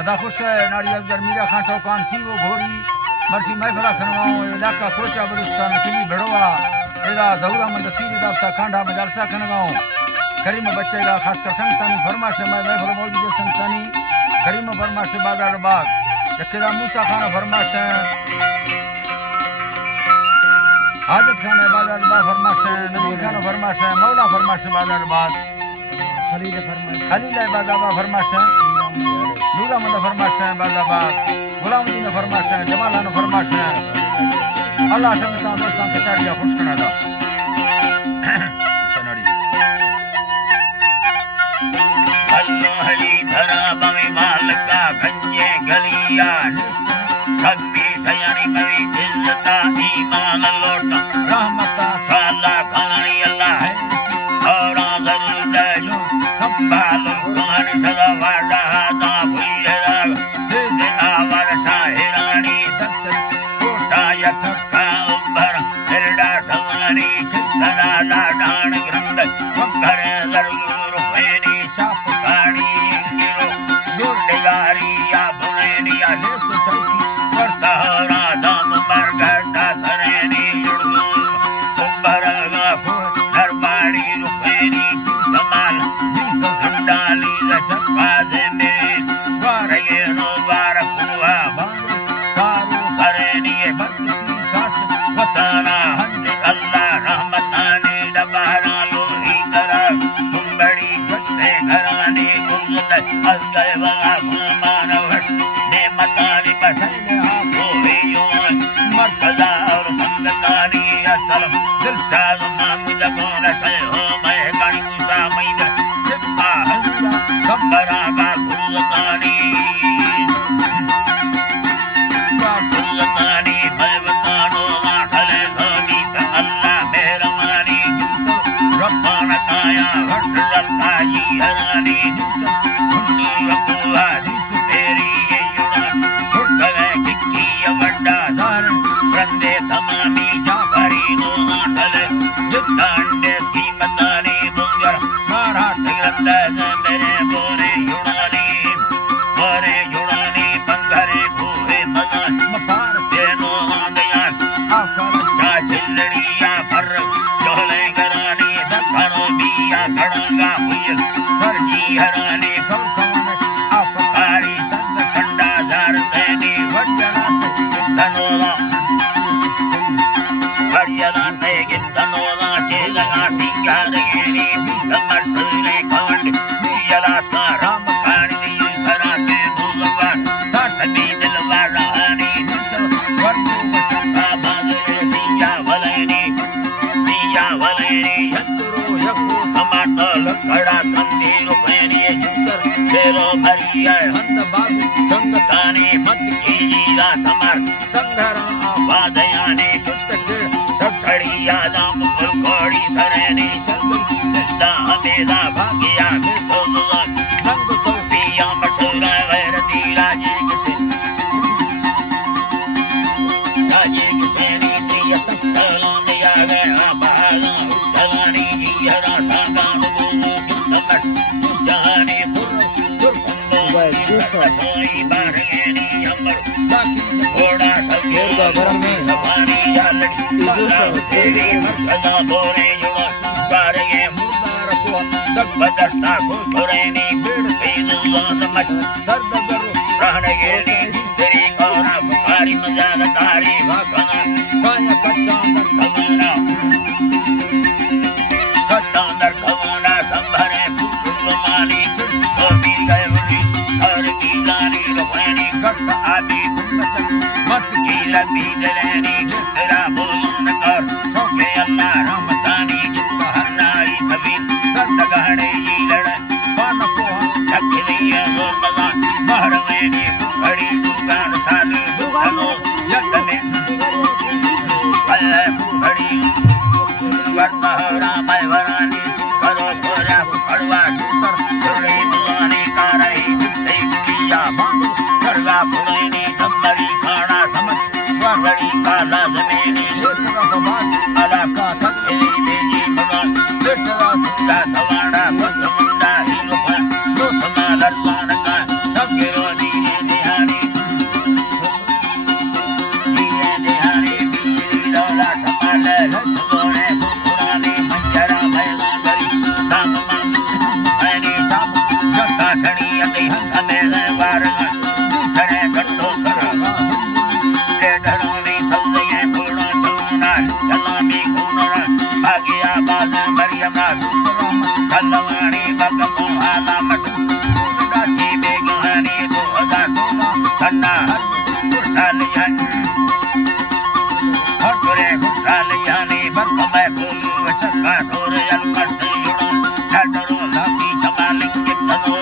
अदा खुश है नाड़ी असगर मीरा खां टोकान सीवो घोरी मरसी महफला खनवाओ इलाका कोचा बलुस्तान किली भड़वा एदा जहूरा मंद सीरी दाफ्ता कांडा में जलसा खनवाओ करीम बच्चेगा खासकर संतानी फरमाश में महफल मौजूद संतानी करीम फरमाश बाजार बाग जकेदा मूसा खान फरमाश हाजत खान बाजार बाग फरमाश नबी खान फरमाश मौला फरमाश बाजार बाग खलील बाजाबा फरमाश नूरा मंद फरमाश बाजाबाग गुलामुद्दीन फरमाश जमालान फरमाश अल्लाह समझता दोस्तान के चारिया खुश करना था सनाड़ी अल्लाह हली धरा बमे मालका गंजे गलिया कभी सयानी मवी इज्जता ईमान लोटा रहमता साला खानी अल्लाह और आदर दजो संभालो कुमार सदा वाड़ा दा भुइरा दिना वर्षा हिरानी कोटा यथका उबर हिरडा सवानी चित्तना लाडान ग्रंथ वक्कर जरूर फेनी चाप कानी गिरो गुरगारी या बुनेनी या लेस चौकी वर्तहरा दाम मरगटा सरेनी जुड़ू उबर गाफो दरबारी रुफेनी समाल डाली लचका दे मेरे वारे नो वार कुआ सारू सरेनी बत्ती साथ वताना हद अल्लाह रहमतानी दबारा लोही करा कुंबड़ी जत्ते घराने कुल्लत असगय वगा मानव नेमतानी बसने आपो यो मर्तजा और संगतानी असलम दिलशाद मामूद कौन से हो मैं गणी मूसा मैंने चिप्पा हंसा कब्बरा का कुल्लतानी मैं बतानो आखले धोनी अल्लाह मेहरबानी रब्बाना काया हर्ष रब्बाई हरानी सुन्नी रब्बुआ तेरी ये युड़ा हुक्मे किक्की वड्डा सारण रंदे तमामी जाफरी नो आखले जिद्दांडे सीमतानी बुंगर माराठ रंदे मेरे बोरे युड़ानी पंगरे भूवे मदन मपार तेनो आंगयान आका चिल्लड़िया भर चोले गरानी दखनो बिया खड़ंगा हुई सरजी हरानी खौखवाने आपकारी संग खंडा झार देनी वड्डना तनोला वड्डना तेगे तनोला चेलगा सिंगार गेनी कमर सुने खवंड मियला का राम कानी दी सराते भूलवान साथ भी दिलवा रानी वर्तु वचना बादरे सिया वलेनी यत्रो यको समातो लखड़ा कंदी रुपैनी जुसर शेरो भरिया हंद बाबू संगतानी मत कीजिया समर संघरा आवादयानी कुत्त दखड़ी यादाम फुलकोड़ी सरेनी चल जिद्दा हमेदा भागिया मिसोला नंग तो पिया मशूरा गैर दीरा जी किसे नीति तत्सला दिया गया बहाना उजलानी हरा सागान बोलो नमस जाने सोई बारेनी अमर बाकी घोड़ा सगे गरम में सवारी या लड़ी तेरी मर्दा बोरे युवा बारे मुर्दार को तक बदस्ता को थोरेनी बिड़ पीनुला समझ सर्द करो रहने नी तेरी कोना बुखारी मजाल तारी वाकना काया कच्चा अंदर खवाना संभरे फूल माली तो भी गए हर की लानी रोहनी कट आदि मत की लती जलेनी तेरा बोलन कर सोके अल्लाह रहमतानी जितना हर नाई सभी सद गहने ये लड़ पान को लखनी और मजा महरवेनी बड़ी दुकान साली दुकानो यतने बड़ी वर्तहरा मैं वरानी करो तोरा पड़वा दूसर थोड़ी दुआनी कारई करवा पुरैनी दम्बरी खाना समझ वरड़ी का आला मसूद गाची बेगहानी 2016 सन्ना खुशालियान हटरे खुशालियानी बरकमे फूल चक्का सोरे अलमस्त युड़ा छडरो लाती चमालिंग के तनो